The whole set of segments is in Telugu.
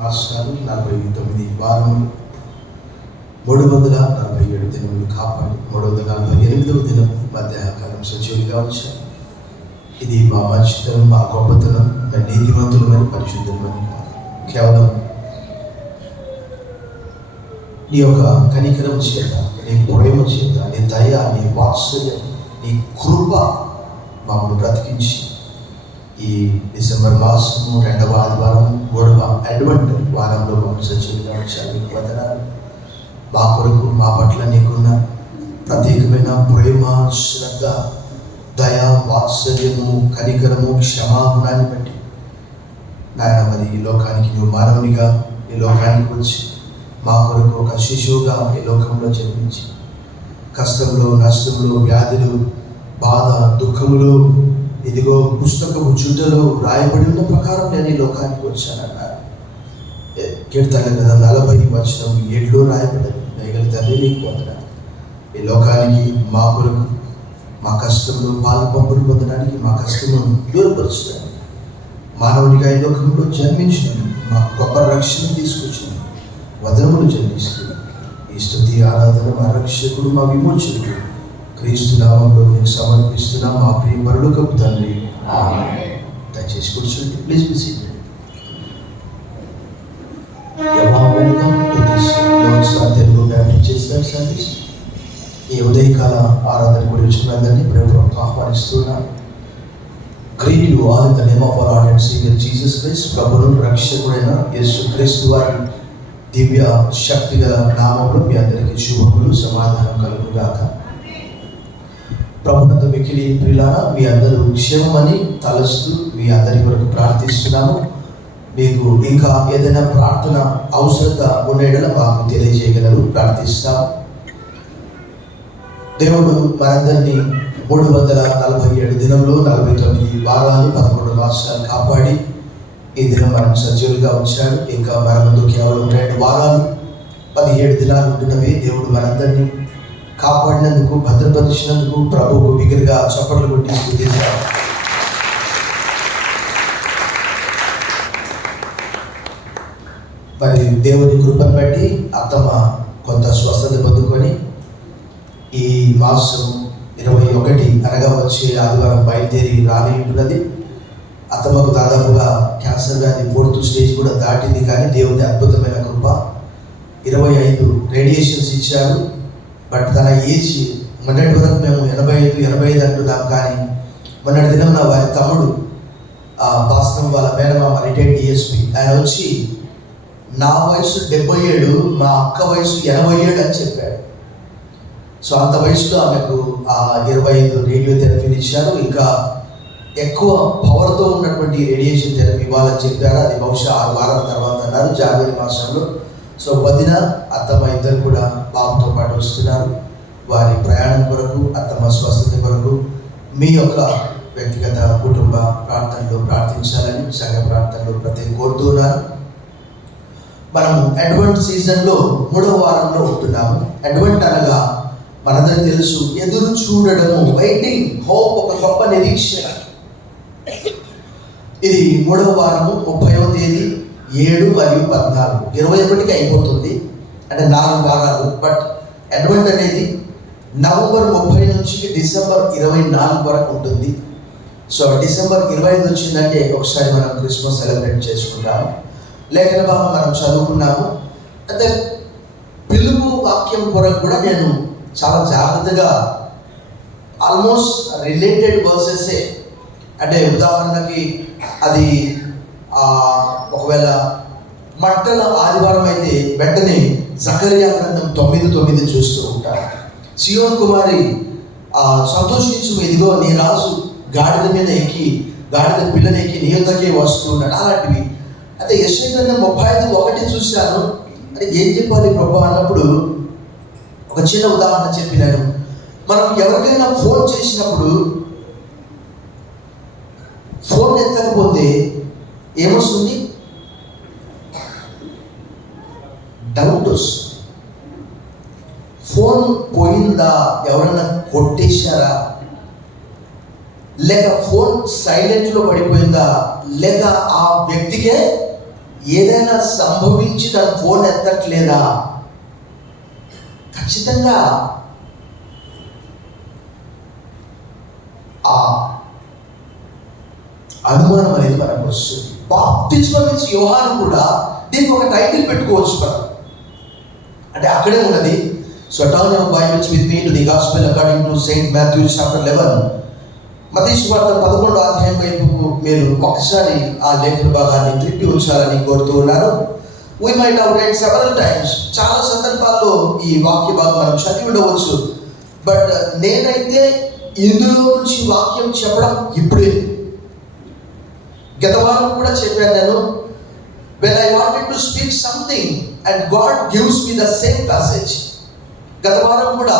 రాష్ట్రాలు 49 వారములు 347 దినములు కాపాడి 348వ దినం మధ్యాహ్నకాలం సజీవులుగా వచ్చాం. ఇది మా మంచితనం, మా గొప్పతనం, మా నీతిమంతులమని పరిశుద్ధమని కేవలం నీ యొక్క కనికరం చేత, నీ ప్రేమ చేత, నీ దయ, నీ వాత్సల్యం, నీ కృప మమ్మల్ని బ్రతికించి ఈ డిసెంబర్ మాసము 2వ ఆదివారం 3వ అడ్వెంట్ వారంలో మమ్మల్ని సజీవులుగా వచ్చారు. మీకు వందనాలు. మా కొరకు, మా పట్ల నీకున్న ప్రత్యేకమైన ప్రేమ, శ్రద్ధ, దయ, వాత్సల్యము, కనికరము, క్షమాగుణాన్ని బట్టి నాయన, మరి ఈ లోకానికి నువ్వు మానవునిగా ఈ లోకానికి వచ్చి మా కొరకు ఒక శిశువుగా ఈ లోకంలో జన్మించి కష్టంలో, నష్టంలో, వ్యాధులు, బాధ, దుఃఖములు, ఇదిగో పుస్తకము చుట్టలో రాయబడి ఉన్న ప్రకారం నేను ఈ లోకానికి వచ్చానన్నారు. కీర్తనల కదా 40:7 రాయబడ్డది. దయగల తండ్రి నీకు వందనాలు. ఈ లోకానికి మా కొరకు, మా కష్టంలో పాలు పంపులు పొందడానికి, మా కష్టము దూరపరచడానికి మానవుడిగా ఈ లోకంలో జన్మించినాను. మా గొప్ప రక్షణ తీసుకొచ్చాను. వదనములు జన్మిస్తూ ఈ స్తుతి ఆరాధన మా రక్షకుడు, మా విమోచకుడు క్రీస్తు నామంలో నీకు సమర్పిస్తున్నా మా ప్రియ పరలోకపు తండ్రి. ఆమేన్. దయచేసి కూర్చోండి. Please be seated. Welcome to this Lord's Telugu Baptist church service. ఈ ఉదయకాల ఆరాధన కూడా వచ్చినందరినీ ప్రభుత్వం ఆహ్వానిస్తున్నాను. Greet you all in the name of our Lord and saviour Jesus Christ. ప్రభువును రక్షకుడైన యేసు క్రీస్తు వారి దివ్య శక్తి గల నామములో మీ అందరికీ శుభములు, సమాధానం కలుగును గాక. ప్రభునందు మిక్కిలి ప్రియులారా, మీ అందరూ క్షేమమని తలస్తూ మీ అందరి కొరకు ప్రార్థిస్తున్నాము. మీకు ఇంకా ఏదైనా ప్రార్థన అవసరత ఉండేలా మాకు తెలియజేయగలరు. ప్రార్థిస్తాము. దేవుడు మనందరినీ 347 దినంలో 49 వారాలు 11 మాసాలు కాపాడి ఈ దినం మనం సజీవులుగా ఉంచాడు. ఇంకా మన ముందు కేవలం 2 వారాలు 17 దినాలు ఉంటున్నవి. దేవుడు మనందరినీ కాపాడినందుకు, భద్రపరిచినందుకు ప్రభువుకు బిగ్గరగా చప్పట్లు కొట్టి స్తుతించారు. మరి దేవుని కృపను బట్టి అత్తమ్మ కొంత స్వస్థత పొందుకొని ఈ మాసం 21 అనగా వచ్చే ఆదివారం బయలుదేరి రానియున్నది. అత్తమ్మకు దాదాపుగా క్యాన్సర్ వ్యాధి 4th స్టేజ్ కూడా దాటింది. కానీ దేవుని అద్భుతమైన కృప 25 రేడియేషన్స్ ఇచ్చారు. బట్ తన ఏజ్ మొన్నటి వరకు మేము 85 అంటున్నాం. కానీ మొన్నటి దినం నా వారి తమ్ముడు పాస్తం వాళ్ళ మేనమామ రిటైర్డ్ డిఎస్పీ ఆయన వచ్చి నా వయసు 77, మా అక్క వయసు 87 అని చెప్పాడు. సో అంత వయసులో ఆమెకు 25 రేడియోథెరపీలు ఇచ్చారు. ఇంకా ఎక్కువ పవర్తో ఉన్నటువంటి రేడియేషన్ థెరపీ ఇవ్వాలని చెప్పారు. అది బహుశా 6 వారాల తర్వాత అన్నారు, జనవరి మాసంలో. సో వదిన, అత్తమ్మ ఇద్దరు కూడా బాబుతో పాటు వస్తున్నారు. వారి ప్రయాణం కొరకు, అత్తమ్మ స్వస్థత కొరకు మీ యొక్క వ్యక్తిగత కుటుంబ ప్రార్థనలో ప్రార్థించాలని సంఘ ప్రార్థనలో ప్రతి కోరుతున్నారు. మనం అడ్వెంట్ సీజన్లో 3వ వారంలో ఉంటున్నాము. అడ్వెంట్ అనగా మనందరికీ తెలుసు, ఎదురు చూడడము, వెయిటింగ్, హోప్, ఒక గొప్ప నిరీక్షణ. ఇది 3వ వారము 30వ తేదీ 7 మరియు 14, 21కి అయిపోతుంది. అంటే 4 వారాలు. బట్ అడ్వెంట్ అనేది నవంబర్ 30 నుంచి డిసెంబర్ 24 వరకు ఉంటుంది. సో డిసెంబర్ 25 వచ్చిందంటే ఒకసారి మనం క్రిస్మస్ సెలబ్రేట్ చేసుకుంటాము. లేఖన భాగం మనం చదువుకున్నాము. అంటే పిలుపు వాక్యం కొరకు కూడా నేను చాలా జాగ్రత్తగా ఆల్మోస్ట్ రిలేటెడ్ వర్సెసే. అంటే ఉదాహరణకి అది ఒకవేళ మట్టల ఆదివారం అయితే వెంటనే జకరియా గ్రంథం 9:9 చూస్తూ ఉంటారు. సియోన్ కుమారి సంతోషించు, ఇదిగో నీ రాజు గాడిద మీద ఎక్కి, గాడిద పిల్లని ఎక్కి నీ యొద్దకే వస్తున్నాడు. అలాంటివి. అయితే యెషయా గ్రంథం 35:1 చూశాను. అంటే ఏం చెప్పాలి ప్రభు అన్నప్పుడు ఒక చిన్న ఉదాహరణ చెప్పినాను. మనం ఎవరికైనా ఫోన్ చేసినప్పుడు ఫోన్ ఎత్తకపోతే ఏమొస్తుంది? డౌట్ వస్తుంది. ఫోన్ పోయిందా, ఎవరైనా కొట్టేశారా, లేక ఫోన్ సైలెంట్లో పడిపోయిందా, లేక ఆ వ్యక్తికే ఏదైనా సంభవించి తన ఫోన్ ఎత్తట్లేదా? ఖచ్చితంగా ఆ అనుమానం అనేది మనకు వస్తుంది. బాప్తిస్మం ఇచ్చే యోహాను కూడా దీనికి ఒక టైటిల్ పెట్టుకోవచ్చు మనం. అంటే అక్కడే ఉన్నది. So turn your Bibles with me to the gospel according to Saint Matthew chapter 11. మత్తయి సువార్త 11వ అధ్యాయం వైపుకు మీరు ఒకసారి ఆ లేఖన భాగాన్ని తిరిగి ఉంచాలని కోరుతూ ఉన్నాను. We might have read several times. చాలా సందర్భాల్లో ఈ వాక్య భాగం మనం చదివి ఉండవచ్చు. బట్ నేనైతే ఇందులో నుంచి వాక్యం చెప్పడం ఇప్పుడే. గత వారం కూడా చెప్పాను నేను. When I wanted to speak something and God gives me the same passage. గత వారం కూడా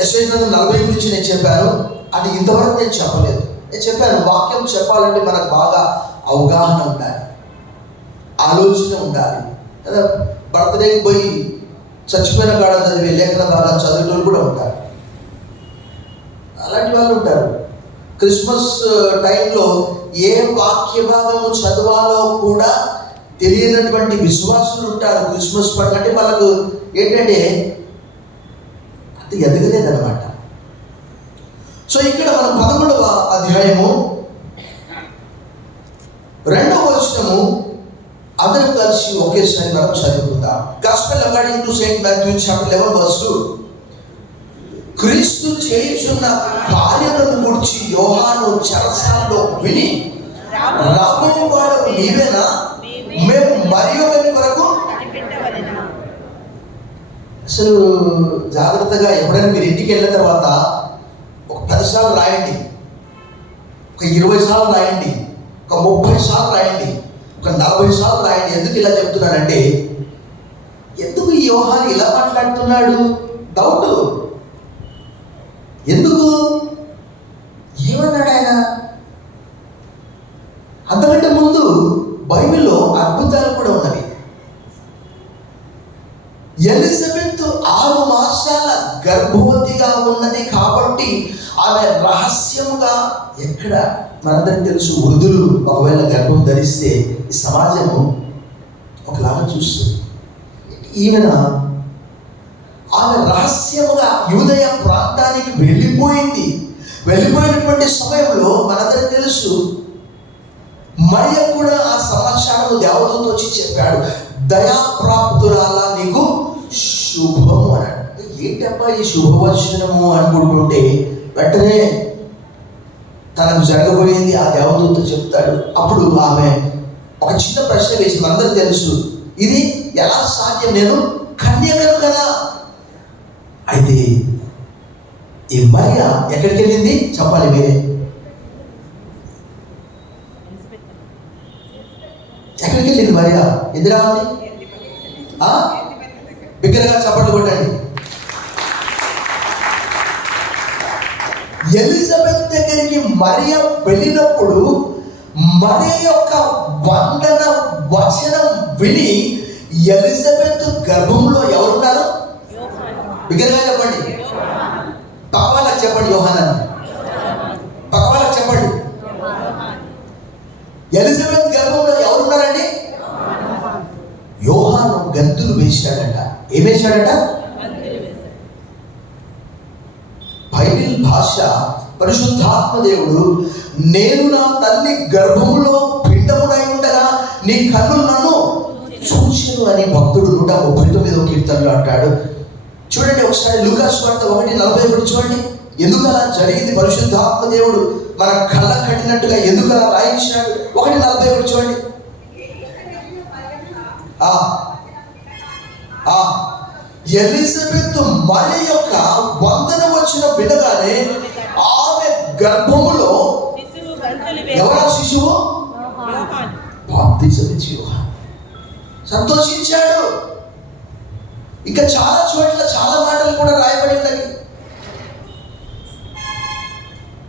యెషయా 40 గురించి నేను చెప్పాను. అది ఇంతవరకు నేను చెప్పలేదు. నేను చెప్పాను వాక్యం చెప్పాలంటే మనకు బాగా అవగాహన ఉండాలి, ఆలోచన ఉండాలి కదా. బర్త్డేకి పోయి చచ్చిపోయిన కాడ చదివే లేఖన బాగా చదివేటోళ్ళు కూడా ఉంటారు, అలాంటి వాళ్ళు ఉంటారు. క్రిస్మస్ టైంలో ఏ వాక్య భాగము చదవాలో కూడా తెలియనటువంటి విశ్వాసులు ఉంటారు. క్రిస్మస్ పండుగ అంటే వాళ్ళకు ఏంటంటే అది ఎదగలేదన్నమాట. సో ఇక్కడ మనం 11వ అధ్యాయము 2వ వచనము అందరం కలిసి ఒకేసారి మనం చదువుకుందాం. Gospel according to Saint Matthew chapter 11 verse 2. క్రీస్తు చేయుచున్న కార్యములను గురించి యోహాను చెరసాలలో విని, రాబోవాడు నీవేనా, మేము మరియొకరి కొరకు. అసలు జాగ్రత్తగా ఎప్పుడైనా మీరు ఇంటికి వెళ్ళిన తర్వాత ఒక 10 సార్లు రాయండి, ఒక 20 సార్లు రాయండి, ఒక 30 సార్లు రాయండి, ఒక 40 సార్లు రాయండి. ఎందుకు ఇలా చెప్తున్నానంటే, ఎందుకు ఈ యోహాను ఇలా మాట్లాడుతున్నాడు డౌట్. ఎందుకు, ఏమన్నాడు ఆయన? అంతకంటే ముందు బైబిల్లో అద్భుతాలు కూడా ఉన్నవి. ఎలిజబెత్ 6 మాసాల గర్భవతిగా ఉన్నది కాబట్టి ఆమె రహస్యముగా, ఎక్కడ మనందరికి తెలుసు వృద్ధులు ఒకవేళ గర్భం ధరిస్తే ఈ సమాజము ఒకలాగా చూస్తుంది. ఈమెన ఆమె రహస్యముగా యూదయ ప్రాంతానికి వెళ్ళిపోయింది. వెళ్ళిపోయినటువంటి సమయంలో మనందరికి తెలుసు మరియ కూడా ఆ సమాచారము దేవదూత వచ్చి చెప్పాడు, దయాప్రాప్తురాలా నీకు శుభము అన్నాడు. ఏంటబ్బా ఈ శుభవచనము అనుకుంటుంటే వెంటనే తనకు జరగబోయేది ఆ దేవదూత చెప్తాడు. అప్పుడు ఆమె ఒక చిన్న ప్రశ్న వేసింది. అందరూ తెలుసు ఇది ఎలా సాధ్యం, నేను కన్యకను కదా. అయితే ఈ మరియ ఎక్కడికి వెళ్ళింది చెప్పాలి మీరే. ఎక్కడికి వెళ్ళింది మరియ? ఎందుకు రావాలి? బిగ్గరగా చప్పట్లు కొట్టండి. ఎలిజబెత్ దగ్గరికి మరియ వెళ్ళినప్పుడు మరియ యొక్క వందన వచనం విని ఎలిజబెత్ గర్భంలో ఎవరున్నారు? బిగ్గరగా చెప్పండి. పక్క వాళ్ళకి చెప్పండి, యోహానని. పక్క వాళ్ళకి చెప్పండి. ఎలిజబెత్ గర్భంలో ఎవరున్నారండి? యోహాను గంతులు వేశాడట. ఏం వేశాడట? బైబిల్ భాష పరిశుద్ధాత్మ దేవుడు, నేను నా తల్లి గర్భములో పిండమునై ఉండగా నీ కన్నులు నన్ను చూచెను అని భక్తుడు 139వ కీర్తనలో అంటాడు. చూడండి ఒకసారి లూకా సువార్త 1:41 చూడండి. ఎందుకు అలా జరిగింది? పరిశుద్ధాత్మ దేవుడు మన కళ్ళ కట్టినట్టుగా ఎందుకు అలా రాయించాడు? 1:41 చూడండి. ఎలిజబెత్ మరియ యొక్క వందన వచ్చిన వినగానే ఆమె గర్భములో ఎవరా శిశువు? బాప్తిజం ఇచ్చి యోహాను సంతోషించాడు. ఇంకా చాలా చోట్ల చాలా మాటలు కూడా రాయబడి ఉన్నవి.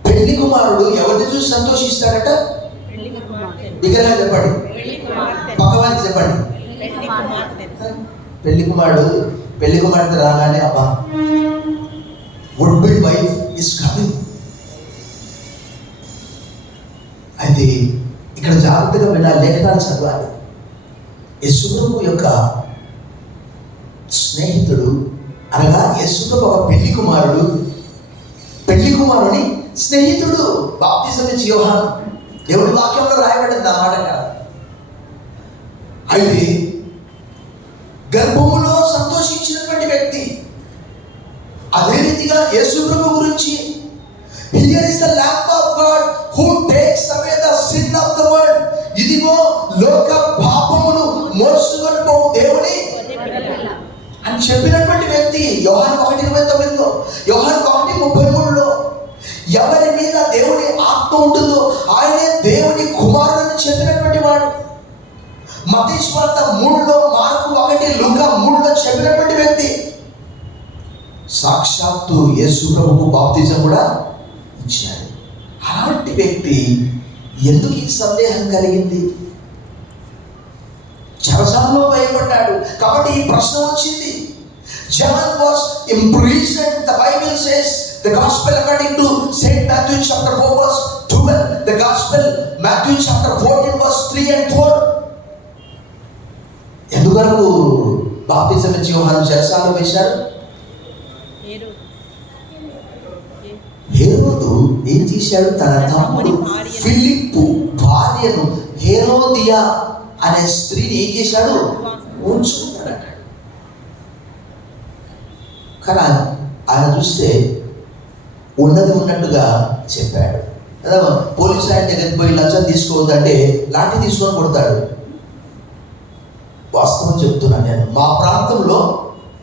పెళ్లి కుమారుడు ఎవరిని చూసి సంతోషిస్తాడట? బిగ్గరగా చెప్పండి, పక్కవారికి చెప్పండి. పెళ్లి కుమార్తె రాగానే అబ్బా would be wife is coming. అయితే ఇక్కడ జాగ్రత్తగా వినాలి, లేఖనాలు చదవాలి. యేసుప్రభు యొక్క స్నేహితుడు అనగా యేసుప్రభు ఒక పెళ్లి కుమారుని స్నేహితుడు బాప్తిజం ఇచ్చి యోహాను. దేవుడి వాక్యంలో రాయబడింది అన్నమాట కాదు. అయితే గర్భములో సంతోషించినటువంటి వ్యక్తి. అదే రీతిగా యేసుప్రభు గురించి Here is the Lamb of God who takes away the sin of the world. ఇదిగో లోక పాపమును మోసుకొని పోవు దేవుని అని చెప్పినటువంటి వ్యక్తి యోహాను 1:29లో, యోహాను 1:33లో ఎవరి మీద దేవుని ఆత్మ ఉంటుందో ఆయనే దేవుని కుమారుడని చెప్పినటువంటి వాడు. మత్తయి సువార్త 3లో, మార్కు 1, లూకా 3లో చెప్పినటువంటి వ్యక్తి. సాక్షాత్తు యేసు ప్రభువుకు బాప్తిజం కూడా ఇచ్చాడు. అలాంటి వ్యక్తి ఎందుకు ఈ సందేహం కలిగింది? చెరసాలలో భయపడ్డాడు కాబట్టి ఈ ప్రశ్న వచ్చింది. John was imprisoned. The Bible says the gospel according to Saint Matthew chapter 4 verse 12, the gospel Matthew chapter 14 verse 3 and 4. ఎందువరకు బాప్తిజం ఇచ్చి యోహాను చెరసాలలో వేశారు? హేరోదు ఏం చేశాడు? తన తమ్ముడు ఫిలిప్పు భార్యను హేరోదియా అనే స్త్రీని ఏం చేశాడు? ఉంచుకుంటాడు. కానీ ఆయన చూస్తే ఉన్నది ఉన్నట్టుగా చెప్పాడు. పోలీసు ఆయన దగ్గరికి పోయి లంచం తీసుకోవద్దంటే లాఠీ తీసుకొని కొడతాడు. వాస్తవం చెప్తున్నాను నేను. మా ప్రాంతంలో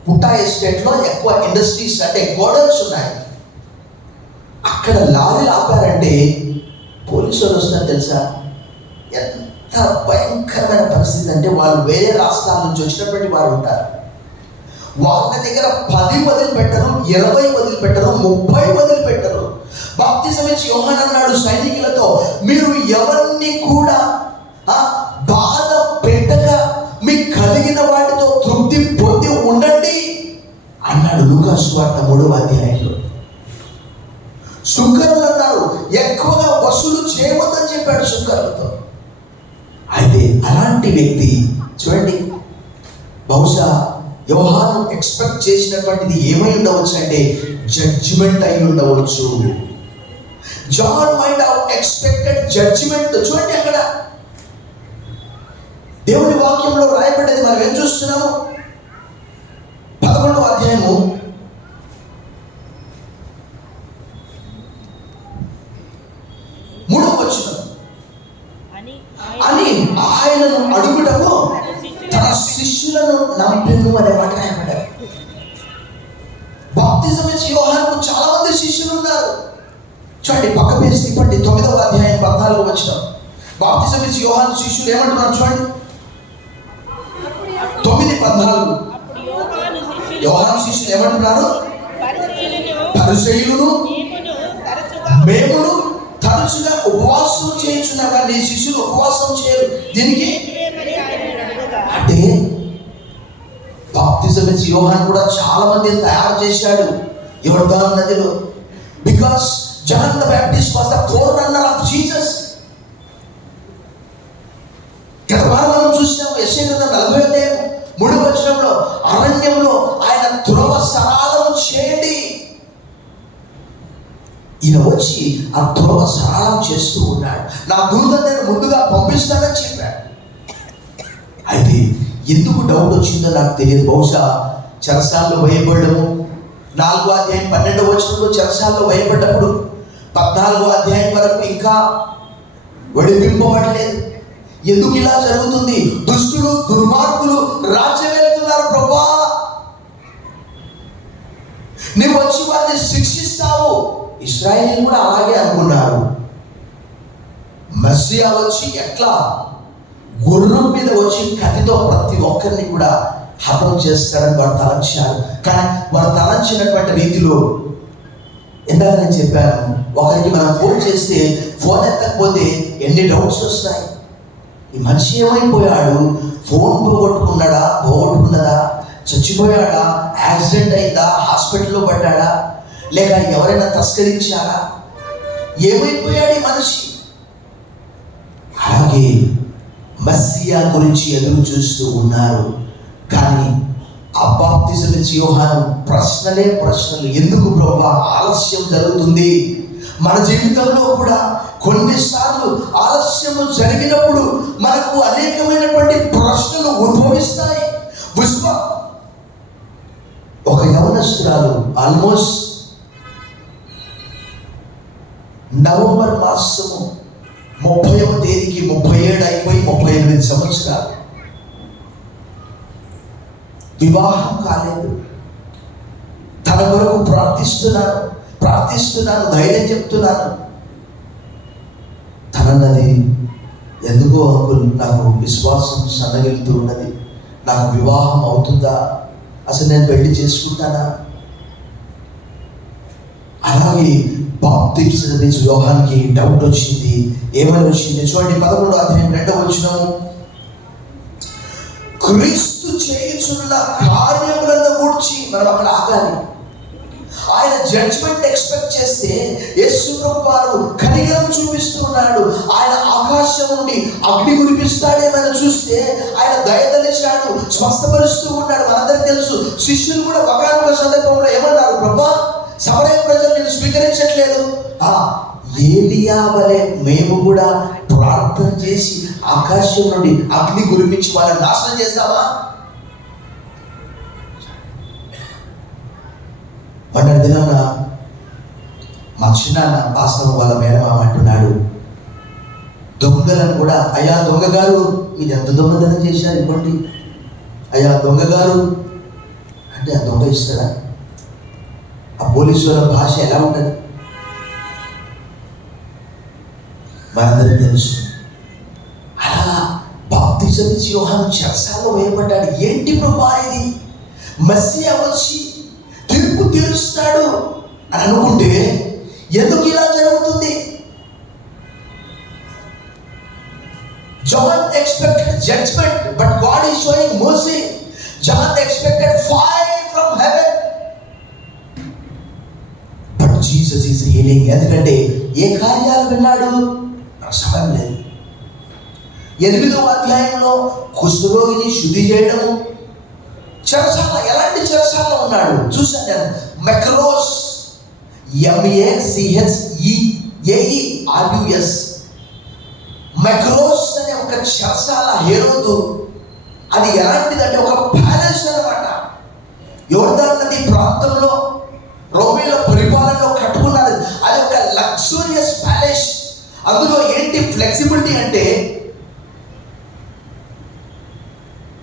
పుట్టా ఎస్టేట్లో ఎక్కువ ఇండస్ట్రీస్ అంటే గోడౌన్స్ ఉన్నాయి. అక్కడ లారీలు ఆపారంటే పోలీసు వాళ్ళు వస్తారు తెలుసా? ఎంత భయంకరమైన పరిస్థితి అంటే వాళ్ళు వేరే రాష్ట్రాల నుంచి వచ్చినటువంటి వారు ఉంటారు. వాళ్ళ దగ్గర 10 వదిలిపెట్టరు, 20 వదిలిపెట్టరు, 30 వదిలిపెట్టరు. బాప్తిజం ఇచ్చి యోహాను అన్నాడు సైనికులతో, మీరు ఎవరిని కూడా బాధ పెట్టగా మీకు కలిగిన వాటితో తృప్తి పొంది ఉండండి అన్నాడు. లూకా సువార్త 3వ అధ్యాయంలో. సుంకరులు అన్నారు ఎక్కువగా వసూలు చేయవద్దని చెప్పాడు సుంకరులతో. అయితే అలాంటి వ్యక్తి చూడండి, బహుశా యోహాను ఎక్స్పెక్ట్ చేసినటువంటిది ఏమై ఉండవచ్చు అంటే జడ్జిమెంట్ అయి ఉండవచ్చు. John might have expected judgement. చూడండి అక్కడ దేవుని వాక్యంలో రాయబడ్డది మనం ఏం చూస్తున్నాము? 11వ అధ్యాయము 3వ వచనం. అని ఆయనను అడుగుటకు తన శిష్యులను నంపెను అనే మాట రాయబడ్డారు. బాప్తిజం ఇచ్చి యోహానుకు చాలా మంది శిష్యులు ఉన్నారు. చూడండి పక్క పేజీ తిప్పండి, 9వ అధ్యాయం 14వ వచనం. బాప్తిజం ఇచ్చి యోహాను శిష్యులు ఏమంటున్నారు చూడండి, 9:14. యోహాను శిష్యులు ఏమంటున్నారు? పరిసయ్యులను మేమును తరచుగా ఉపవాసం చేయించున్నాగా నీ శిష్యులు ఉపవాసం చేయరు, దీనికి అంటే బాప్తిజం ఇచ్చి యోహాను కూడా చాలా మందిని తయారు చేశాడు యోర్దాను నదిలో. Because John the Baptist was the forerunner of Jesus. గత వారం మనం చూసినాము యెషయా గ్రంథం 40వ అధ్యాయం 3వ వచనంలో, అరణ్యంలో ఆయన త్రోవ సరళం చేయండి. ఈయన వచ్చి ఆ త్రోవ సరళం చేస్తూ ఉన్నాడు. నా దూతను నేను ముందుగా పంపిస్తానని చెప్పాడు. అయితే ఎందుకు డౌట్ వచ్చిందో నాకు తెలియదు. బహుశా చెరసాల్లో వేయబడము 4వ అధ్యాయం 12వ వచనంలో చెరసాల్లో వేయబడ్డప్పుడు 14వ అధ్యాయం వరకు ఇంకా వడిపింపబడలేదు. ఎందుకు ఇలా జరుగుతుంది? దుష్టులు దుర్మార్గులు రాజ్యం వెళ్తున్నారు. ప్రభా నువ్వు వచ్చి వారిని శిక్షిస్తావు. ఇశ్రాయేలు కూడా అలాగే అనుకున్నారు. మెస్సియా వచ్చి ఎట్లా గుర్రం మీద వచ్చి కత్తితో ప్రతి ఒక్కరిని కూడా హతం చేస్తాడని వారు తలంచారు. కానీ వారు తలంచినటువంటి రీతిలో ఇందాక నేను చెప్పాను, ఒకరికి మనం ఫోన్ చేస్తే ఫోన్ ఎత్తకపోతే ఎన్ని డౌట్స్ వస్తాయి. ఈ మనిషి ఏమైపోయాడు? ఫోన్ పోగొట్టుకున్నదా, చచ్చిపోయాడా, యాక్సిడెంట్ అయిందా, హాస్పిటల్లో పడ్డాడా, లేక ఎవరైనా మెస్సియా గురించి ఎదురు చూస్తూ ఉన్నారు. కానీ ఆ బాప్తిజం ఇచ్చే యోహాను ప్రశ్నలు. ఎందుకు ప్రభువా ఆలస్యం జరుగుతుంది? మన జీవితంలో కూడా కొన్నిసార్లు ఆలస్యము జరిగినప్పుడు మనకు అనేకమైనటువంటి ప్రశ్నలు ఉద్భవిస్తాయి. ఒక యవనస్తురాలు ఆల్మోస్ట్ నవంబర్ మాసము 30వ తేదీకి 37 అయిపోయి 38 సంవత్సరాలు, వివాహం కాలేదు. తన కొరకు ప్రార్థిస్తున్నాను, ధైర్యం చెప్తున్నాను. తనన్నది, ఎందుకో అంకుల్ నాకు విశ్వాసం సన్నగిలుతూ ఉన్నది, నాకు వివాహం అవుతుందా, అసలు నేను పెళ్లి చేసుకుంటానా? అలాగే బాప్తిజం ఇచ్చే యోహానికి డౌట్ వచ్చింది. ఏమని వచ్చింది చూడండి, 11వ అధ్యాయం 2వ వచనము. క్రీస్తు చేయుచున్న కార్యములను గూర్చి మనం అక్కడ ఆగాలి. ఆయన జడ్జ్మెంట్ ఎక్స్పెక్ట్ చేస్తే యేసు ప్రభువారు కనికరం చూపిస్తున్నాడు. ఆయన ఆకాశం నుండి అగ్ని కురిపిస్తాడేమని చూస్తే ఆయన దయతలిచాడు, స్వస్థపరుస్తూ ఉన్నాడు. మనందరికీ తెలుసు. శిష్యులు కూడా ఒకానొక సందర్భంలో ఏమన్నారు, ప్రభువా సమరయ ప్రజలు నేను స్వీకరించట్లేదు. ఏలియా వలె మేము కూడా ప్రార్థన చేసి ఆకాశం నుండి అగ్ని కురిపించి వాళ్ళని నాశనం చేస్తామా? మొన్నటి దినం మా చిన్నాన్న పాస్టర్ వాళ్ళ మేనమామ అంటున్నాడు, దొంగలను కూడా, అయ్యా దొంగగారు మీరు ఎంత దొంగతనం చేశారు ఇవ్వండి, అయ్యా దొంగగారు అంటే ఆ దొంగ ఇస్తారా? ఆ పోలీసు వాళ్ళ భాష ఎలా ఉంటుంది మనందరికీ తెలుసు. అలా బాప్తిజం ఇచ్చే యోహాను చెరసాలలో వేయబడ్డాడు. ఏంటి ప్రభువా ఇది, మెస్సియా వచ్చి తీర్పు తీరుస్తాడు అని అనుకుంటే ఎందుకు ఇలా జరుగుతుంది? John expected judgment, but God is showing mercy. John expected fire from heaven, but Jesus is healing. ఎందుకంటే ఏ కార్యాలు విన్నాడు? సమయం లేదు. 8వ అధ్యాయంలో కుష్ఠరోగిని శుద్ధి చేయడము, చెరసాల, ఎలాంటి చెరసాల ఉన్నాడు చూసాను నేను. మెక్రోస్, MEACHEAERUS, మెక్రోస్ అనే ఒక చెరసాల. హేరోదు అది ఎలాంటిదంటే ఒక ప్యాలెస్ అన్నమాట. యోర్దాను నది ప్రాంతంలో రోమీల పరిపాలనలో కట్టుకున్నారు. అది ఒక లగ్జూరియస్ ప్యాలెస్. అందులో ఏంటి ఫ్లెక్సిబిలిటీ అంటే,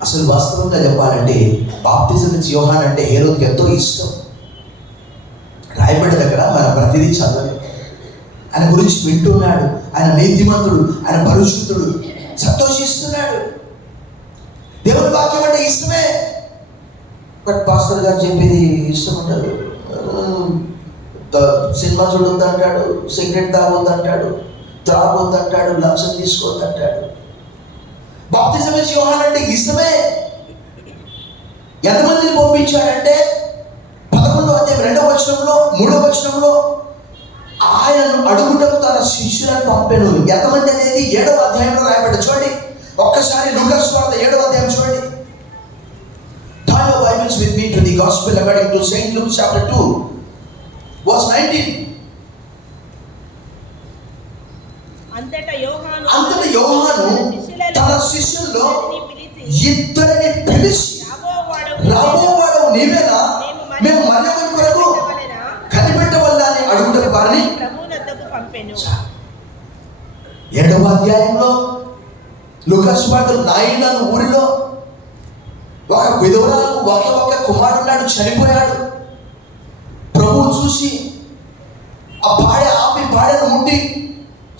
అసలు వాస్తవంగా చెప్పాలంటే బాప్తిజం ఇచ్చే యోహాను అంటే హేరోదుకి ఎంతో ఇష్టం. రాయబడ్డ దగ్గర మన ప్రతిదీ చదవలేదు. ఆయన గురించి వింటున్నాడు, ఆయన నీతిమంతుడు, ఆయన పరిశుద్ధుడు, సంతోషిస్తున్నాడు. దేవుని వాక్యం అంటే ఇష్టమే. బట్ పాస్టర్ గారు చెప్పేది ఇష్టం అంటారు, సినిమా చూడొద్దు అంటాడు, సిగరెట్ తాగొద్దు అంటాడు, త్రాగొద్దు అంటాడు, లంచం తీసుకోవద్దు అంటాడు. బాప్తిజం ఇచ్చే యోహాను అంటే ఇష్టమే. ఎంతమందిని పంపించాడంటే 11వ అధ్యాయం 2వ వచనంలో 3వ వచనంలో ఆయనను అడుగుటకు తన శిష్యులను పంపెను. ఎంతమంది అనేది 7వ అధ్యాయంలో రాయబడ్డ. చూడండి ఒక్కసారి లూకా సువార్త 7వ అధ్యాయం చూడండి. Turn your Bibles with me to the Gospel according to Saint Luke chapter 2 verse 19. అంతటా యోహాను తన శిష్యుల్లో ఇద్దరిని పిలిచి, రాబోవాడు నీవేనా, మేము మరియమ్మ కొరకు కనిపెట్టవల్లని అడుగుటకు వారిని పంపెను. 7వ అధ్యాయంలో లూకా సువార్త నాయన ఊరిలో ఒక విధవరాలు ఒక కుమారుడు చనిపోయాడు. ప్రభువు చూసి ఆ భార్యను ముట్టి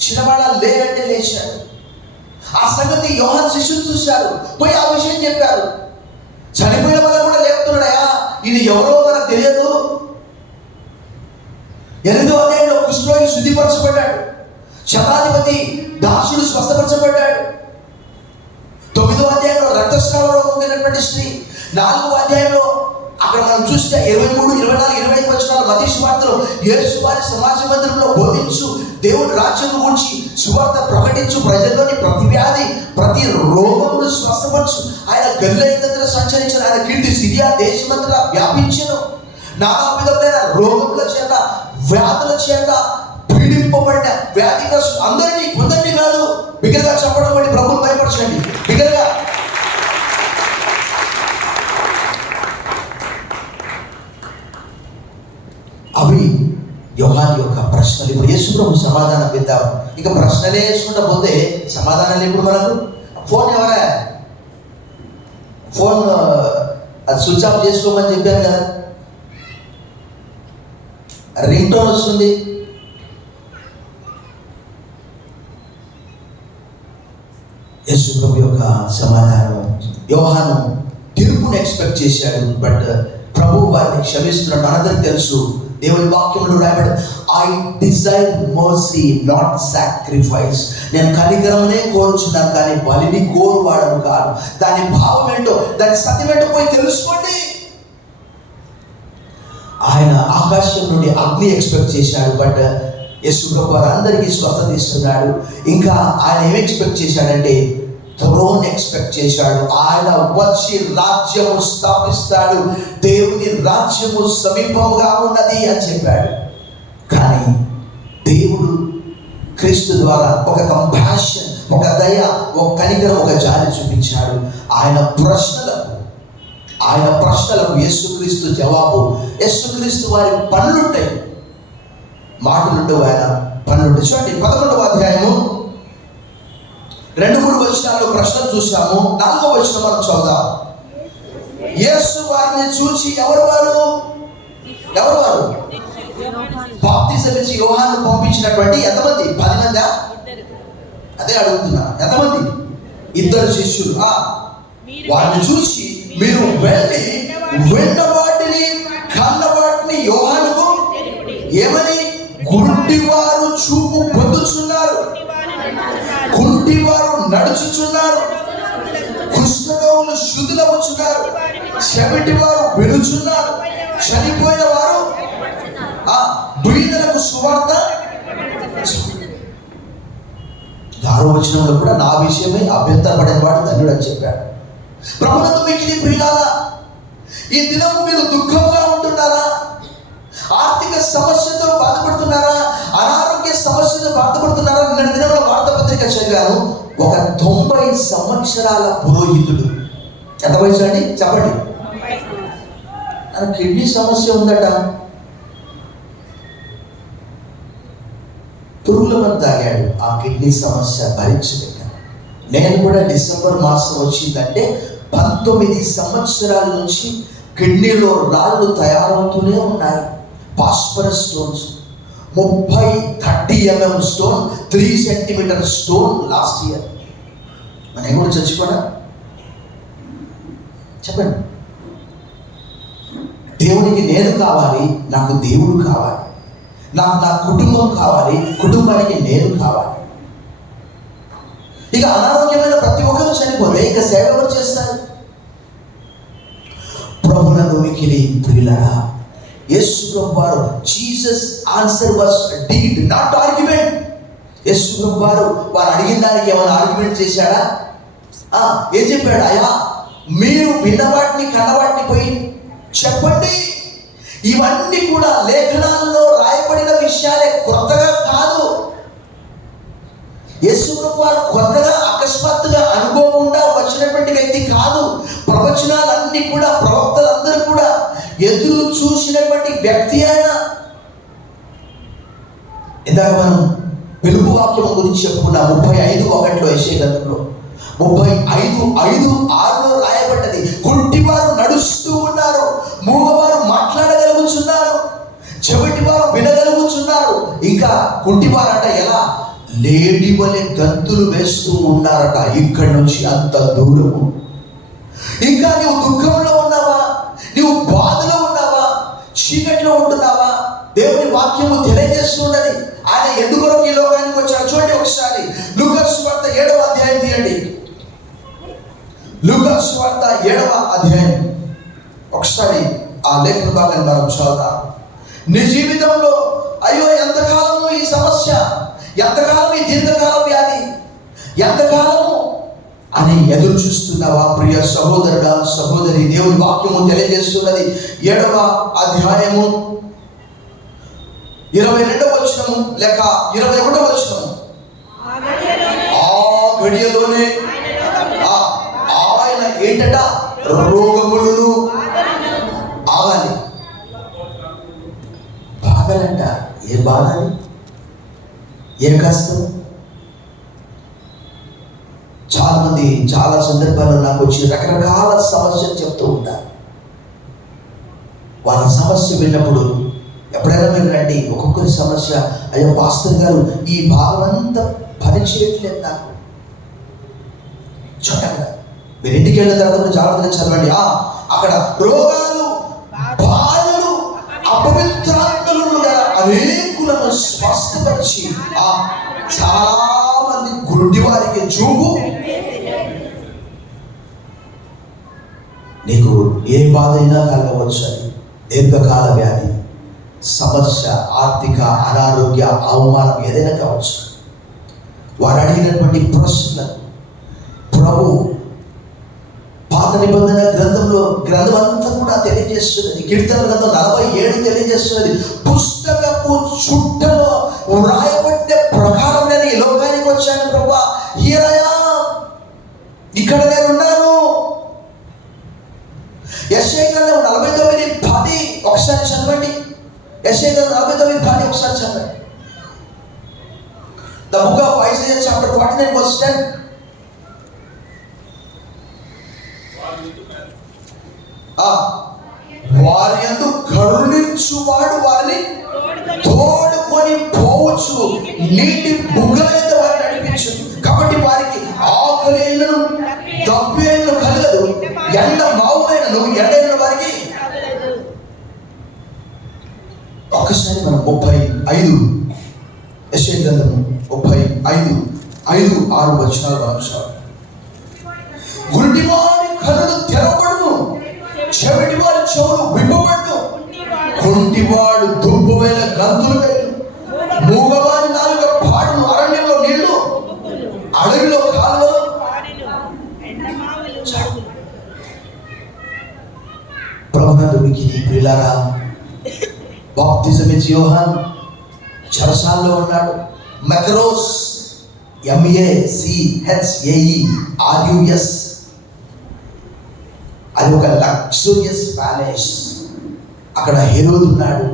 చిన్నవాడ లేదంటే లేచాడు. ఆ సంగతి యోహాను శిష్యులు చూశారు, పోయి ఆ విషయం చెప్పారు. చనిపోయిన వల్ల కూడా లేపుతున్నాడయా, ఇది ఎవరో మనకు తెలియదు. 8వ అధ్యాయంలో కుష్ఠరోగి శుద్ధిపరచబడ్డాడు, శతాధిపతి దాసుడు స్వస్థపరచబడ్డాడు. 9వ అధ్యాయంలో రక్తస్రావ రోగం కలిగినటువంటి స్త్రీ, 4వ అధ్యాయంలో అక్కడ మనం చూస్తే 23, 24, 25 వచనాలు మత్తయి సువార్తలో యేసు వారి సమాజ మందిరంలో బోధించు, దేవుని రాజ్యం గురించి సువార్త ప్రకటించు, ప్రజల్లోని ప్రతి వ్యాధి ప్రతి రోగమును స్వస్థపరచు. ఆయన గలిలయంతటా సంచరించిన, ఆయన కీర్తి సిరియా దేశమంతటా వ్యాపించెను. నానా విధమైన రోగముల చేత వ్యాధుల చేత పీడింపబడిన వ్యాధిగ్రస్తులు అందరినీ కొందరిని కాదు. బిగ్గరగా చెప్పడం బట్టి ప్రభువును భయపరచండి. బిగ్గరగా అవి యోహాను యొక్క ప్రశ్నలు. ఇప్పుడు యేసు ప్రభు సమాధానం ఇద్దాం. ఇక ప్రశ్నలే వేసుకుంటా పోతే సమాధానాలు ఇప్పుడు మనకు. ఫోన్ ఎవరా, ఫోన్ అది స్విచ్ ఆఫ్ చేసుకోమని చెప్పాను కదా, రింగ్ టోన్ వస్తుంది. యేసు ప్రభు యొక్క సమాధానం. యోహాను తీర్పును ఎక్స్పెక్ట్ చేశాడు, బట్ ప్రభు వారిని క్షమిస్తున్నాడు. మనందరికీ తెలుసు, దేవుని వాక్యములు రాయబడి I desire mercy not sacrifice. నేను కనికరమనే కోరుచున్నాను కానీ బలిని కోరువాడను కాదు. దాని భావం ఏంటో, దాని సత్యం ఏంటో పోయి తెలుసుకోండి. ఆయన ఆకాశం నుండి అగ్ని ఎక్స్పెక్ట్ చేశాడు, బట్ యేసు ప్రభు వారందరికీ స్వస్థత ఇస్తున్నాడు. ఇంకా ఆయన ఏం ఎక్స్పెక్ట్ చేశాడంటే థ్రోన్ ఎక్స్పెక్ట్ చేశాడు. ఆయన వచ్చి రాజ్యము స్థాపిస్తాడు, దేవుని రాజ్యము సమీపముగా ఉన్నది అని చెప్పాడు. కానీ దేవుడు క్రీస్తు ద్వారా ఒక కంపాషన్, ఒక దయ, ఒక కనికరం, ఒక జాలి చూపించాడు. ఆయన ప్రశ్నలకు యేసుక్రీస్తు జవాబు. యేసుక్రీస్తు వారి పనులుంటాయి, మాటలుంటావు, ఆయన పనులుంటాయి. చూడండి 11వ అధ్యాయము 2-3 వచనాల్లో ప్రశ్నలు చూసాము. 4వ వచనం మనం చదువుదాం. యేసు వారిని చూచి ఎవరు వారు బాప్తిజం ఇచ్చి యోహాను పంపించినటువంటి ఎంతమంది? 10 మందా? అదే అడుగుతున్నా, ఎంతమంది? 2 శిష్యులు. వారిని చూసి మీరు వెళ్ళి విన్న వాటిని కన్న వాటిని యోహానుకు ఏమని? గుడ్డివారు చూపు పొందుచున్నారు, కుంటివారు నడుచుచున్నారు, కుష్ఠరోగులు శుద్ధులవుచున్నారు, చెవిటివారు వినుచున్నారు, చనిపోయిన వారు బీదలకు సువార్త. 6వ వచనంలో కూడా నా విషయమై అభ్యంతరపడిన వాడు ధన్యుడు అని చెప్పాడు. ప్రభువునందు మిక్కిలి ప్రియులారా, ఈ దినము మీరు దుఃఖంగా ఉంటున్నారా? ఆర్థిక సమస్యతో బాధపడుతున్నారా? అనారోగ్య సమస్యతో బాధపడుతున్నారా? నిన్న దినంలో వార్తాపత్రిక చదివాను. ఒక 90 సంవత్సరాల పురోహితుడు, ఎంత వయసు అండి చెప్పండి, కిడ్నీ సమస్య ఉందట, పురుగుల మందు తాగాడు, ఆ కిడ్నీ సమస్య భరించలేక. నేను కూడా డిసెంబర్ మాసం వచ్చిందంటే 19 సంవత్సరాల నుంచి కిడ్నీలో రాళ్ళు తయారవుతూనే ఉన్నాయి. Phosphorus stones, 30 mm stone, 3 cm stone last year. మనం కూడా చచ్చిపోనా? చెప్పండి. దేవునికి నేను కావాలి, నాకు దేవుడు కావాలి, నాకు నా కుటుంబం కావాలి, కుటుంబానికి నేను కావాలి. ఇక అనారోగ్యమైన ప్రతి ఒక్కరు చనిపోతే ఇక సేవ ఎవరు చేస్తారు? ప్రభువునందు మిక్కిలి ప్రియులారా, యేసు ప్రభు వారు Jesus answer was deed not argument. యేసు ప్రభు వారు అడిగిన దానికి ఏమైనా ఆర్గ్యుమెంట్ చేశాడా? ఏం చెప్పాడు? అయ్యా, మీరు విన్నవాటిని కన్నవాటిని పోయి చెప్పండి. ఇవన్నీ కూడా లేఖనాల్లో రాయబడిన విషయాలే, కొత్తగా కాదు. యేసు ప్రభు వారు కొత్తగా అకస్మాత్తుగా అనుకోకుండా వచ్చినటువంటి వ్యక్తి కాదు. ప్రవచనాలన్నీ కూడా ప్రవక్తలందరూ కూడా ఎదురు చూసినటువంటి వ్యక్తి ఆయన. ఇందాక మనం పిలుపు వాక్యం గురించి చెప్పుకున్నాం. 35:1 యెషయా గ్రంథంలో 35:5-6 రాయబడ్డది. కుంటివారు నడుస్తూ ఉన్నారు, మూగవారు మాట్లాడగలుగుతున్నారు, చెవిటివారు వినగలుగుతున్నారు. ఇంకా కుంటివారట ఎలా లేడి వలె గంతులు వేస్తూ ఉన్నారట, ఇక్కడి నుంచి అంత దూరము. ఇంకా నీవు దుఃఖంలో ఉన్నావా, నీవు బాధలో ఉన్నావా, చీకట్లో ఉంటున్నావా? దేవుని వాక్యము తెలియజేస్తున్నది. ఆయన ఎందుకు ఈ లోకానికి వచ్చాడు చూడండి ఒకసారి. లూకా సువార్త 7వ అధ్యాయం తీయండి. లూకా సువార్త 7వ అధ్యాయం ఒకసారి ఆ లేఖన భాగాన్ని మనం చదువుతాం. నీ జీవితంలో అయ్యో ఎంతకాలము ఈ సమస్య, ఎంతకాలం ఈ దీర్ఘకాల వ్యాధి, ఎంతకాలము అని ఎదురు చూస్తున్నావా? ప్రియ సహోదరుడా, సహోదరి, దేవుని వాక్యము తెలియజేస్తున్నది. 7వ అధ్యాయము 22వ వచనము లేక 21వ వచనము. ఆ గడియలోనే ఆయన ఏంటట? రోగములను ఆగాలి. బాధలంట. ఏ బాధ? ఏ కష్టం? చాలా మంది చాలా సందర్భాల్లో నాకు వచ్చి రకరకాల సమస్యలు చెప్తూ ఉంటారు. వాళ్ళ సమస్య విన్నప్పుడు ఎప్పుడైనా మీరు రండి, ఒక్కొక్కరి సమస్య, అయ్యో పాస్టర్ గారు ఈ భాగం అంతా పని చేయట్లేదు నాకు చూడండి. మీరు ఇంటికి వెళ్ళిన తర్వాత జాగ్రత్తగా చదవండి. అక్కడ రోగాలు, బాధలు, అపవిత్రాత్మలు అనేకులను స్వస్థపరిచి చాలా మంది గుడ్డి వారికి చూపు. నీకు ఏ బాధ అయినా కలగవచ్చు. అది దీర్ఘకాల వ్యాధి, సమస్య, ఆర్థిక అనారోగ్య, అవమానం ఏదైనా కావచ్చు. వారు అడిగినటువంటి ప్రశ్నలు ప్రభు పాత నిబంధన గ్రంథం అంతా కూడా తెలియజేస్తున్నది. కీర్తన గ్రంథం 47 తెలియజేస్తున్నది. పుస్తకపు చుట్టలో వ్రాయబడ్డ ప్రకారం నేను ఈ లోకానికి వచ్చాను ప్రభా, హియర్ ఐ యామ్, ఇక్కడ నేనున్నాను. యెషయా గ్రంథం 49:10 ఒకసారి చదవండి. యెషయా గ్రంథం 49:10 ఒకసారి చదవండి. The book of Isaiah chapter 49:10. వారి యందు కరుణించువాడు వారిని తోడుకొని పోవచ్చు, నీటి బుగ్గల యందు వారిని నడిపించు. కాబట్టి వారికి ఆకలిను దప్పిను కలగదు, ఎండ మావులైనను ఎండైన వారికి. ఒక్కసారి మనం 35 యెషయా గ్రంథము 35:5-6 వచనాలు మనం చదువు. గుడ్డివారి కన్నులు తెరవబడును, చెవిటివారి చెవులు విప్పబడును, కుంటివాడు దుబ్బువైన గంతులు వేయును, మూగవారి నాలుక పాడును, అరణ్యంలో నీళ్లు, అడవిలో కాలువలు. ప్రభునందు మిక్కిలి ప్రియులారా, బాప్తిజం ఇచ్చే యోహాను చెరసాల్లో ఉన్నాడు. మెకరోస్, MEACHAERUS, అది ఒక లగ్జూరియస్ ప్యాలెస్. అక్కడ హెరోదు ఉన్నాడు.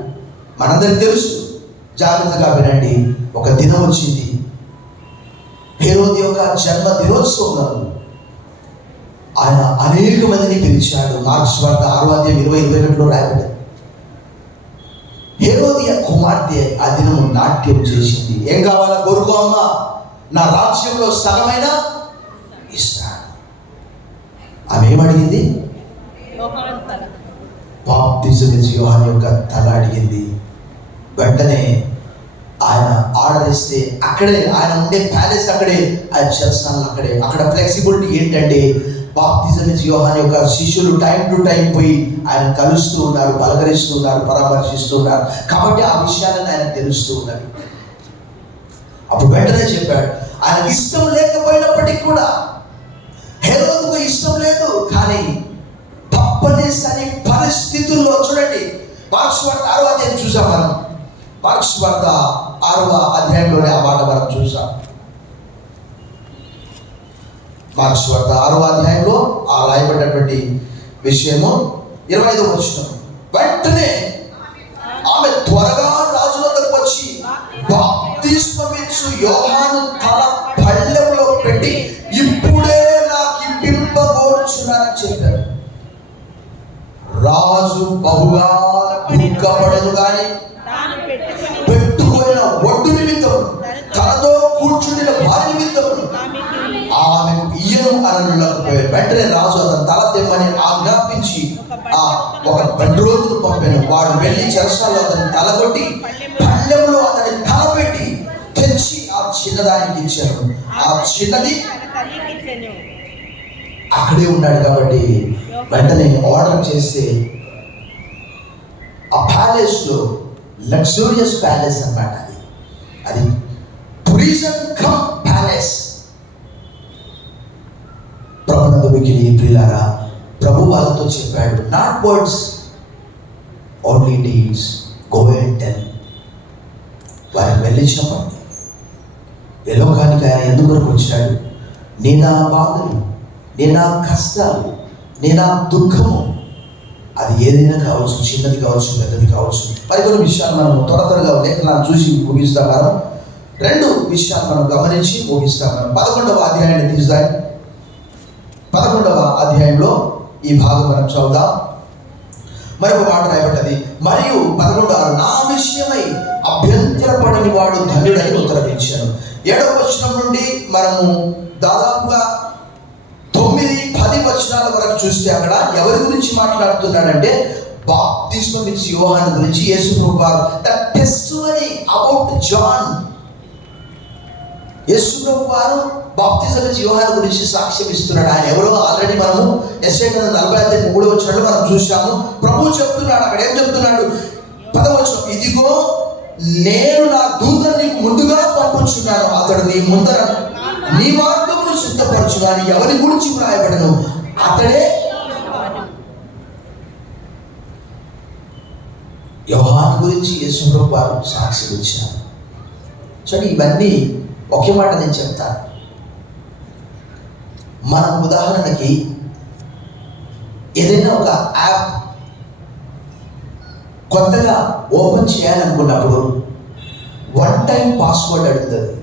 మనందరికి తెలుసు. జాగ్రత్తగా వినండి. ఒక దినం వచ్చింది, హెరోదు యొక్క జన్మ దినోత్సవం. ఆయన అనేక మందిని పిలిచాడు. మార్క్స్ వార్త 6:20-21 రాయబడింది. హెరోదియ కుమార్తె ఆ దినము నాట్యం చేసింది. ఏం కావాలా? కోరుకో అమ్మా, నా రాజ్యంలో సగమైన ఇస్తాను. ఆమె ఏమడిగింది? బాప్తిజం ఇచ్చే యోహాను యొక్క తల అడిగింది. వెంటనే ఆయన ఆర్డర్ ఇస్తే అక్కడే ఆయన ఉండే ప్యాలెస్, అక్కడే ఆయన చెరసాలను అక్కడ ఫ్లెక్సిబిలిటీ ఏంటంటే, బాప్తిజం ఇచ్చే యోహాను యొక్క శిష్యులు టైం టు టైం పోయి ఆయన కలుస్తూ ఉన్నారు, పలకరిస్తూ ఉన్నారు, పరామర్శిస్తూ ఉన్నారు. కాబట్టి ఆ విషయాలను ఆయన తెలుస్తూ ఉన్నారు. అప్పుడు వెంటనే చెప్పాడు, ఆయనకు ఇష్టం లేకపోయినప్పటికీ కూడా, హెరోదుకు ఇష్టం లేదు, కానీ తప్పనిసరి పరిస్థితుల్లో చూడండి. మార్క్స్ వార్త 6వ అధ్యాయం చూసాం మనం. మార్క్స్ వార్త 6వ అధ్యాయంలోనే ఆ మాట మనం చూసాం. మార్క్స్ వార్త 6వ అధ్యాయంలో ఆ రాయబడినటువంటి విషయము 25వ వచనం. వెంటనే ఆమె త్వరగా రాజు వద్దకు వచ్చి బాప్తిస్మమిచ్చు యోహాను తల పళ్ళెంలో పెట్టి, ఇప్పుడే నాకు ఇప్పింపబోచున్నానని చెప్పారు. రాజు బహుగా దుఃఖపడదు కానీ పెట్టుకున్న ఒడ్డు నిమిత్తం, తనతో కూర్చుండిన వారి నిమిత్తం ఆమెకు ఇయ్యను అనలేకపోయారు. వెంటనే రాజు అతను తల తెమ్మని ఆజ్ఞాపించి ఒక బండ్రోజును పంపాను. వాడు వెళ్ళి చెరసాల్లో అతని తలగొట్టి పళ్ళెంలో అతని తల పెట్టి తెచ్చి ఆ చిన్నదానికి ఇచ్చారు. ఆ చిన్నది అక్కడే ఉన్నాడు కాబట్టి వెంటనే ఆర్డర్ చేస్తే ఆ ప్యాలెస్లో లగ్జూరియస్ ప్యాలెస్ అన్నమాట. అది ప్రిజన్ కమ్ ప్యాలెస్. ప్రభునందుకి ప్రియులారా, ప్రభు వాళ్ళతో చెప్పాడు, not words only deeds, go and tell. వారికి వెళ్ళించినప్పుడు ఏ లోకానికి ఆయన ఎందుకు వచ్చాడు? నేను ఆ బాధలు, నేను ఆ కష్టాలు, నేను ఆ దుఃఖము, అది ఏదైనా కావచ్చు, చిన్నది కావచ్చు, పెద్దది కావచ్చు. మరికొన్ని విషయాలు మనం త్వరగా లేఖనాలు చూసి ముగిస్తాం. మనం 2 విషయాలు మనం గమనించి ముగిస్తాం. మనం 11వ అధ్యాయాన్ని తీద్దాం. 11వ అధ్యాయంలో ఈ భాగం మనం చదువుదాం. మరొక మాట రాయబడ్డది, మరియు 11:6, నా విషయమై అభ్యంతరపడని వాడు ధన్యుడని ఉత్తరమిచ్చాను. 7వ వచనం నుండి మనము దాదాపుగా 9-10 వచనాల వరకు చూస్తే అక్కడ ఎవరి గురించి మాట్లాడుతున్నాడంటే బాప్తిస్మం ఇచ్చే యోహాను గురించి. యేసు ప్రభువారు ద టెస్టిమనీ అబౌట్ జాన్, యేసు ప్రభువారు బాప్తిజం ఇచ్చే యోహాను గురించి సాక్ష్యం ఇస్తున్నాడు. ఆయన ఎవరో ఆల్రెడీ మనము యెషయా 40:3 వచనంలో మనం చూసాము. ప్రభువు చెప్తున్నాడు, అక్కడ ఏం చెప్తున్నాడు? 10వ వచనం, ఇదిగో నేను నా దూతను నీకు ముందుగా పంపుచున్నాను, అతడు నీ ముందర నీ మార్గమును సిద్ధపరచుగాని ఎవరి గురించి వ్రాయబడను అతడే యోహాను గురించి యేసు ప్రభువారు సాక్ష్యం ఇచ్చారు. చూడండి, ఇవన్నీ ఒకే మాట నేను చెప్తాను. మనం ఉదాహరణకి ఏదైనా ఒక యాప్ కొత్తగా ఓపెన్ చేయాలనుకున్నప్పుడు 1 టైం పాస్వర్డ్ అడుగుతుంది.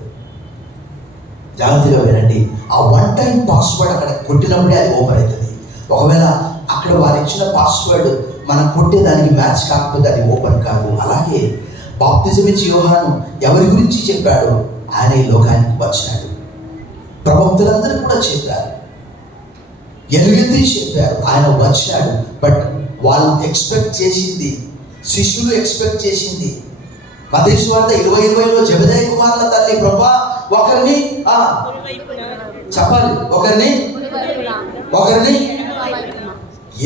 జాగ్రత్తగా వినండి. ఆ 1 టైం పాస్వర్డ్ అక్కడ కొట్టినప్పుడే అది ఓపెన్ అవుతుంది. ఒకవేళ అక్కడ వారు ఇచ్చిన పాస్వర్డ్ మనం కొట్టేదానికి మ్యాచ్ కాకపోతే అది ఓపెన్ కాదు. అలాగే బాప్తిజం ఇచ్చే యోహాను ఎవరి గురించి చెప్పాడు? ఆయన ఈ లోకానికి వచ్చాడు. ప్రవక్తలందరూ కూడా చెప్పారు, ఎలుగెత్తి చెప్పారు, ఆయన వచ్చాడు. బట్ వాళ్ళు ఎక్స్పెక్ట్ చేసింది, శిష్యులు ఎక్స్పెక్ట్ చేసింది, మత్తయి సువార్త 20:20లో జెబెదయి కుమారుల తల్లి ప్రభువా ఒకరిని చెప్పాలి, ఒకరిని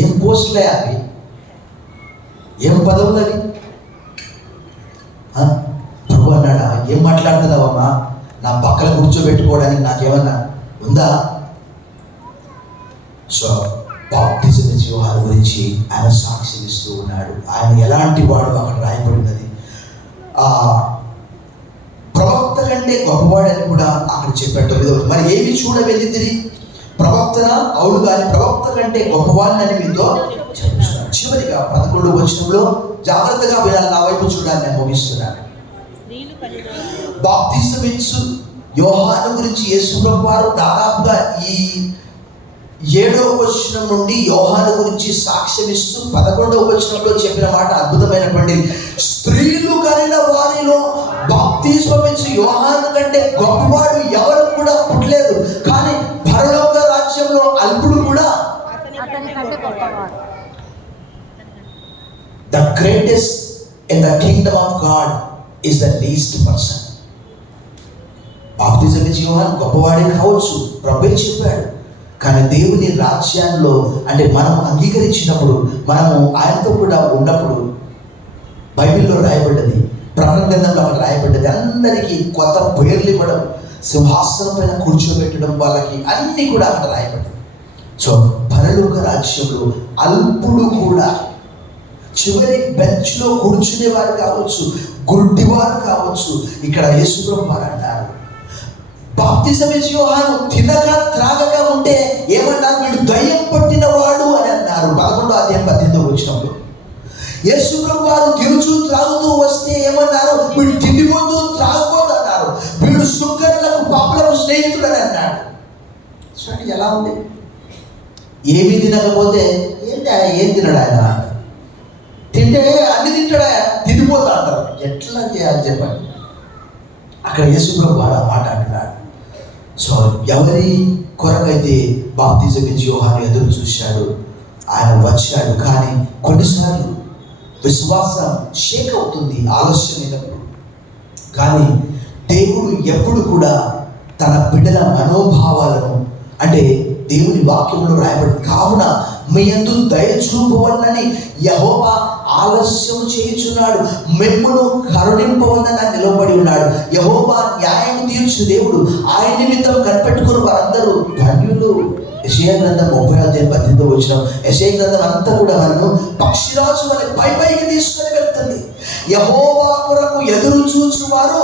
ఏం పోస్టులే అవి, ఏం పదవులు అవి? ప్రభు అన్నాడా, ఏం మాట్లాడుతున్నావమ్మా? నా పక్కన కూర్చోబెట్టుకోవడానికి నాకేమన్నా ఉందా? సో బాప్తిజం ఇచ్చే యోహాను గురించి ఆయన సాక్ష్యం ఇస్తూ ఉన్నాడు. ఆయన ఎలాంటి వాడు అక్కడ రాయబడినది. ప్రవక్త కంటే గొప్పవాడని కూడా అక్కడ చెప్పాడు. 9వ, మరి ఏమి చూడ వెళ్ళింది? ప్రవక్తన? అవును, కానీ ప్రవక్త కంటే గొప్పవాడిని మీతో చెప్తున్నాను. చివరిగా 11వ వచనంలో జాగ్రత్తగా వినాలి, నా వైపు చూడాలి, నేను ముగిస్తున్నాను. బాప్తిజం ఇచ్చు యోహాను గురించి యేసు ప్రభువారు దాదాపుగా ఈ 7వ వచనం నుండి యోహాను గురించి సాక్ష్యం ఇస్తూ 11వ వచనంలో చెప్పిన మాట అద్భుతమైనటువంటి, స్త్రీలు కలిగిన వారిలో బాప్తిజం ఇచ్చే యోహాను కంటే గొప్పవాడు ఎవరు కూడా పుట్టలేదు, కానీ పరలోక రాజ్యంలో అల్పుడు కూడా the greatest in the kingdom of God is the least person. బాప్తిజం ఇచ్చే యోహాను గొప్పవాడే కావచ్చు, ప్రభువే చెప్పాడు. కానీ దేవుని రాజ్యాల్లో అంటే మనం అంగీకరించినప్పుడు, మనము ఆయనతో కూడా ఉన్నప్పుడు, బైబిల్లో రాయబడ్డది, ప్రకటన గ్రంథంలో రాయబడ్డది, అందరికీ కొత్త పేర్లు ఇవ్వడం, సింహాసనం పైన కూర్చోబెట్టడం, వాళ్ళకి అన్నీ కూడా అక్కడ రాయబడ్డది. సో పరలోక రాజ్యంలో అల్పుడు కూడా, చివరి బెంచ్లో కూర్చునేవారు కావచ్చు, గుడ్డివారు కావచ్చు, ఇక్కడ యేసు ప్రభువారు అంటారు, బాప్తిజం ఇచ్చే యోహాను తినక త్రాగక ఉంటే ఏమన్నారు? వీడు దయ్యం పట్టిన వాడు అని అన్నారు. 11వ అధ్యాయం 18వ వచనంలో యేసు ప్రభువారు తిరుగుతూ త్రాగుతూ వస్తే ఏమన్నారు? వీడు తిండిపోతూ త్రాగపోతూ అన్నారు. వీడు సుంకరులకు పాపులకు స్నేహితుడు అని అన్నాడు. చూడండి ఎలా ఉంది. ఏమీ తినకపోతే ఏం తినడు ఆయన, తింటే అన్ని తింటాడా, తిండిపోతా అంటారు. ఎట్లా చేయాలి చెప్పండి? అక్కడ యేసు ప్రభువారు ఆ మాట అంటున్నాడు. సో ఎవరి కొరకైతే బాప్తిజం ఇచ్చే యోహాను ఎదురు చూశాడు, ఆయన వచ్చాడు. కానీ కొన్నిసార్లు విశ్వాసం షేక్ అవుతుంది, ఆలస్యమైనప్పుడు. కానీ దేవుడు ఎప్పుడు కూడా తన బిడ్డల మనోభావాలను, అంటే దేవుని వాక్యంలో రాయబడి, కావున మీ యందు దయ చూపవలనని యెహోవా ఆలస్యం చేయుచున్నాడు, మిమ్మును కరుణింపవలనని నిలబడి ఉన్నాడు. యెహోవా న్యాయం తీర్చు దేవుడు, ఆయన నిమిత్తం కనిపెట్టుకుని వారందరూ ధన్యులు. యెషయా గ్రంథం 30:18 వచనం. యెషయా గ్రంథం అంతా కూడా మనను పక్షిరాజు వలె పైకి తీసుకొని వెళ్తుంది. యెహోవా కొరకు ఎదురు చూచువారు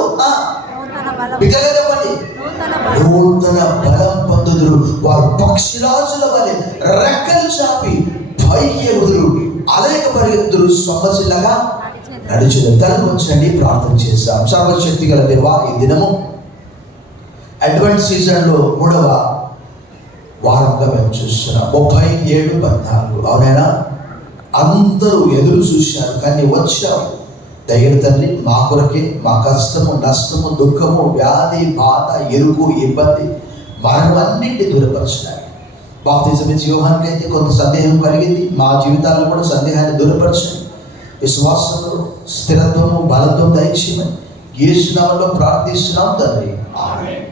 బిగ్గరగా చెప్పండి, నూతన బలం పొందుదురు. వారు పక్షిరాజుల వలె రెక్కలు చాపి పైకి ఎగుదురు, అలయక పరిగెత్తురు, సొమ్మసిల్లగా నడుచుదురు. తలకు వచ్చండి, ప్రార్థన చేస్తాం. సర్వశక్తి గల దేవా, ఈ దినము అడ్వెంట్ సీజన్లో 3వ వారంగా మేము చూస్తున్నాం. 37:14. అవునైనా అందరూ ఎదురు చూశారు, కానీ వచ్చావు దయగల తండ్రి. మా కొరకే మా కష్టము, నష్టము, దుఃఖము, వ్యాధి, బాధ, ఎరుకు, ఇబ్బంది, మరణం అన్నింటినీ దూరపరచడానికి. బాప్తిజం ఇచ్చే యోహానికి అయితే కొంత సందేహం కలిగింది, మా జీవితాల్లో కూడా సందేహాన్ని దూరపరచండి. విశ్వాసంలో స్థిరత్వము, బలత్వం దయచేయమని యేసు నామములో ప్రార్థిస్తున్నాం తండ్రి. ఆమేన్.